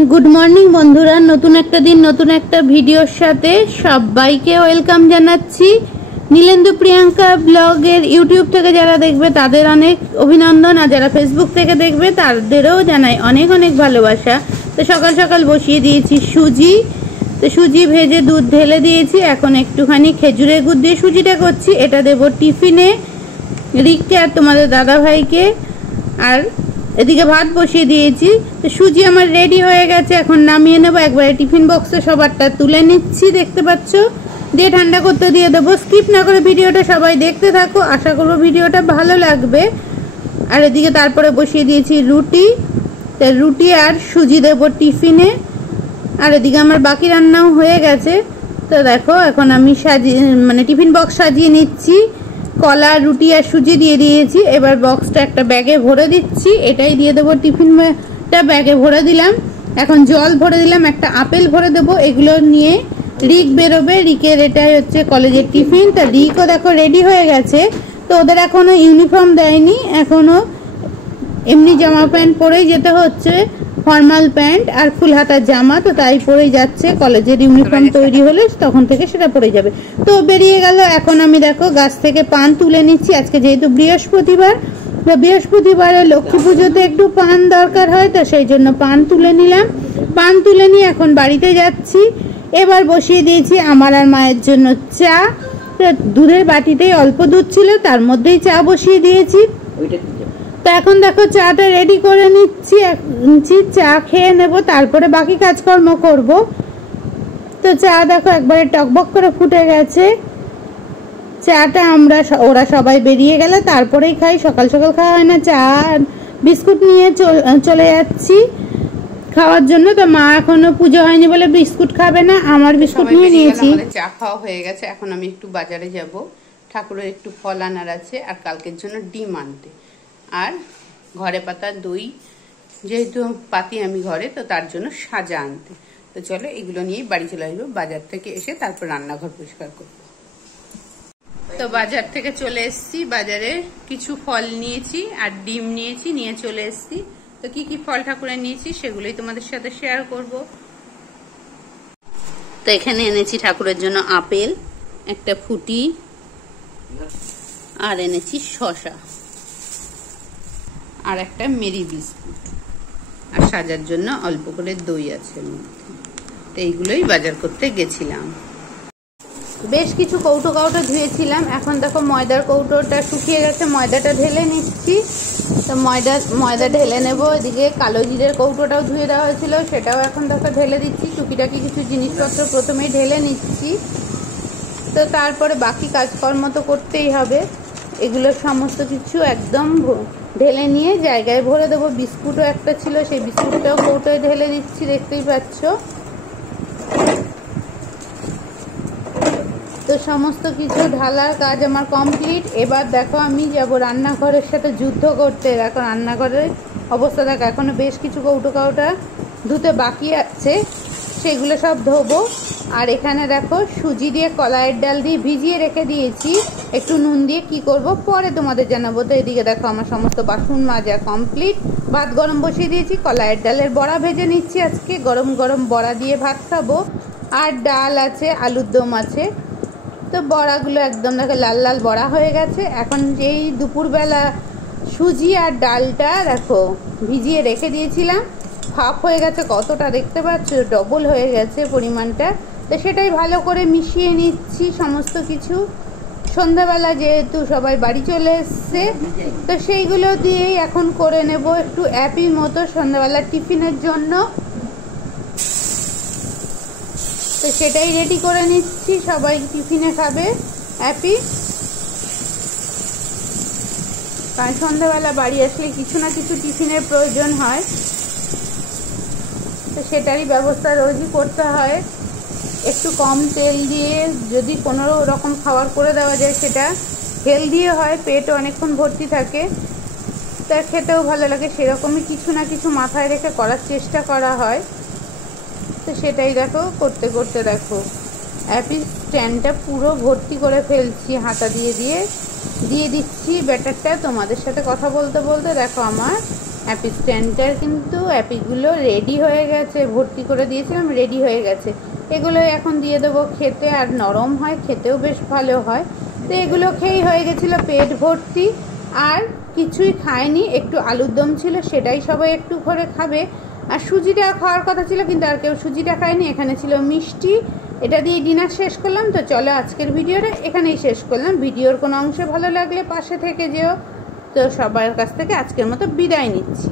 Good morning बंधुरा नतून एक दिन नतून एक भिडियोर साथे सबाइके वेलकाम जानाच्छि। नीलेंदु प्रियंका ब्लगर यूट्यूब थेके जारा देखबे तादेर अनेक अभिनंदन और जारा फेसबुक थेके देखबे तादेरও জানাই अनेक अनेक भालोबासा। तो सकाल सकाल बसिए दिएछि सुजी, तो सुजी भेजे दूध ढेले दिएछि। एखन एकटुखानी खेजुरेर गुड़ दिए सुजिटा करछि। एटा देबो टिफिने रिकके और तोमादेर दादा भाईके। और এদিকে ভাত বসিয়ে দিয়েছি। তো সুজি আমার রেডি হয়ে গেছে, এখন নামিয়ে নেব। একবারে টিফিন বক্সে সবারটা তুলে নিচ্ছি, দেখতে পাচ্ছ, দিয়ে ঠান্ডা করতে দিয়ে দেবো। স্কিপ না করে ভিডিওটা সবাই দেখতে থাকো, আশা করব ভিডিওটা ভালো লাগবে। আর এদিকে তারপরে বসিয়ে দিয়েছি রুটি, তো রুটি আর সুজি দেবো টিফিনে। আর এদিকে আমার বাকি রান্নাও হয়ে গেছে। তো দেখো এখন আমি সাজিয়ে মানে টিফিন বক্স সাজিয়ে নিচ্ছি। কলা রুটি আর সুজি দিয়ে দিয়েছি। এবার বক্সটা একটা ব্যাগে ভরে দিচ্ছি, এটাই দিয়ে দেবো টিফিনটা ব্যাগে ভরে দিলাম। এখন জল ভরে দিলাম, একটা আপেল ভরে দেবো। এগুলো নিয়ে রিক বেরোবে, রিকের এটাই হচ্ছে কলেজের টিফিন। তা রিকও দেখো রেডি হয়ে গেছে। তো ওদের এখনো ইউনিফর্ম দেয়নি, এখনো এমনি জামা প্যান্ট পরেই যেতে হচ্ছে, ফর্মাল প্যান্ট আর ফুল হাতার জামা। তো তাই পরেই যাচ্ছে, কলেজের ইউনিফর্ম তৈরি হলে তখন থেকে সেটা পরে যাবে। তো বেরিয়ে গেল। এখন আমি দেখো গাছ থেকে পান তুলে নিচ্ছি। আজকে যেহেতু বৃহস্পতিবার, তো বৃহস্পতিবারে লক্ষ্মী পুজোতে একটু পান দরকার হয়, তো সেই জন্য পান তুলে নিলাম। পান তুলে নিয়ে এখন বাড়িতে যাচ্ছি। এবার বসিয়ে দিয়েছি আমার আর মায়ের জন্য চা। দুধের বাটিতেই অল্প দুধ ছিল, তার মধ্যেই চা বসিয়ে দিয়েছি। তো এখন দেখো চাটা রেডি করে নিচ্ছি, চা খেয়ে নেব, তারপরে বাকি কাজকর্ম করব। তো চা দেখো একবারে টকবক করে ফুটে গেছে। চাটা ওরা সবাই বেরিয়ে গেলে তারপরেই খাই, সকাল সকাল খাওয়া হয় না। চা বিস্কুট নিয়ে চলে যাচ্ছি খাওয়ার জন্য। তো মা এখনো পুজো হয়নি বলে বিস্কুট খাবে না, আমার বিস্কুট নিয়ে নিয়েছি। চা খাওয়া হয়ে গেছে, এখন আমি একটু বাজারে যাব, ঠাকুরের একটু ফল আনার আছে, আর কালকের জন্য ডিম আনতে, আর ঘরে পাতা দই, যেহেতু পাতি আমি ঘরে, তো তার জন্য সাজা আনতে। তো চলো এগুলো নিয়েই বাড়ি চলে আসবো। বাজার থেকে এসে তারপর রান্নাঘর পরিষ্কার করবো। তো বাজার থেকে চলে এসেছি, বাজারে কিছু ফল নিয়েছি আর ডিম নিয়েছি, নিয়ে চলে এসেছি। তো কি কি ফল ঠাকুরের নিয়েছি সেগুলোই তোমাদের সাথে শেয়ার করব। তো এখানে এনেছি ঠাকুরের জন্য আপেল, একটা ফুটি, আর এনেছি শসা, আর একটা মেরি বিস্কুট, আর সাজার জন্য অল্প করে দই আছে মধ্যে। তো এইগুলোই বাজার করতে গেছিলাম। বেশ কিছু কৌটো ধুয়েছিলাম। এখন দেখো ময়দার কৌটোটা শুকিয়ে গেছে, ময়দাটা ঢেলে নিচ্ছি। তো ময়দা ঢেলে নেব। এদিকে কালো জিরের কৌটোটাও ধুয়ে দেওয়া হয়েছিল, সেটাও এখন দেখো ঢেলে দিচ্ছি। টুকিটাকি কিছু জিনিসপত্র প্রথমেই ঢেলে নিচ্ছি। তো তারপরে বাকি কাজকর্ম তো করতেই হবে। এগুলো সমস্ত কিছু একদম ঢেলে নিয়ে জায়গায় ভরে দেবো। বিস্কুটও একটা ছিল, সেই বিস্কুটটাও কৌটোয় ঢেলে দিচ্ছি, দেখতেই পাচ্ছ। তো সমস্ত কিছু ঢালার কাজ আমার কমপ্লিট। এবার দেখো আমি যাব রান্নাঘরের সাথে যুদ্ধ করতে। দেখো রান্নাঘরের অবস্থা দেখো, এখনো বেশ কিছু কৌটা ধুতে বাকি আছে, সেগুলো সব ধোবো। আর এখানে দেখো সুজি দিয়ে কলাইয়ের ডাল দিয়ে ভিজিয়ে রেখে দিয়েছি, একটু নুন দিয়ে। কি করব পরে তোমাদের জানাবো। তো এদিকে দেখো আমার সমস্ত বাসন মাজা কমপ্লিট। ভাত গরম বসিয়ে দিয়েছি, কলাইয়ের ডালের বড়া ভেজে নিচ্ছি। আজকে গরম গরম বড়া দিয়ে ভাত খাবো। আর ডাল আছে, আলুর দম আছে। তো বড়াগুলো একদম দেখো লাল লাল বড়া হয়ে গেছে। এখন যেই দুপুরবেলা সুজি আর ডালটা দেখো ভিজিয়ে রেখে দিয়েছিলাম, হাফ হয়ে গেছে, কতটা দেখতে পাচ্ছ, ডবল হয়ে গেছে পরিমাণটা। তো সেটাই ভালো করে মিশিয়ে নিচ্ছি সমস্ত কিছু। সন্ধ্যাবেলা যেহেতু সবাই বাড়ি চলে এসছে, তো সেইগুলো দিয়েই এখন করে নেব একটু অ্যাপি মতো সন্ধ্যাবেলা টিফিনের জন্য। তো সেটাই রেডি করে নিচ্ছি, সবাই টিফিনে খাবে অ্যাপি। কারণ সন্ধ্যাবেলা বাড়ি আসলে কিছু না কিছু টিফিনের প্রয়োজন হয়, তো সেটারই ব্যবস্থা রোজই করতে হয়। একটু কম তেল দিয়ে যদি কোনো রকম খাবার করে দেওয়া যায়, সেটা হেলদিও হয়, পেটও অনেকক্ষণ ভর্তি থাকে, তা খেতেও ভালো লাগে। সেরকমই কিছু না কিছু মাথায় রেখে করার চেষ্টা করা হয়। তো সেটাই দেখো করতে করতে দেখো অ্যাপি স্ট্যান্ডটা পুরো ভর্তি করে ফেলছি, হাতা দিয়ে দিচ্ছি ব্যাটারটা। তোমাদের সাথে কথা বলতে বলতে দেখো আমার অ্যাপি স্ট্যান্ডটার কিন্তু অ্যাপিগুলো রেডি হয়ে গেছে, ভর্তি করে দিয়েছিলাম, রেডি হয়ে গেছে। এগুলো এখন দিয়ে দেবো খেতে, আর নরম হয়, খেতেও বেশ ভালো হয়। তো এগুলো খেয়েই হয়ে গেছিলো পেট ভর্তি, আর কিছুই খায়নি। একটু আলুর দম ছিল, সেটাই সবাই একটু করে খাবে। আর সুজিটা খাওয়ার কথা ছিল, কিন্তু আর কেউ সুজিটা খায়নি। এখানে ছিল মিষ্টি, এটা দিয়ে ডিনার শেষ করলাম। তো চলো আজকের ভিডিওটা এখানেই শেষ করলাম। ভিডিওর কোনো অংশ ভালো লাগলে পাশে থেকে যেও। তো সবার কাছ থেকে আজকের মতো বিদায় নিচ্ছি।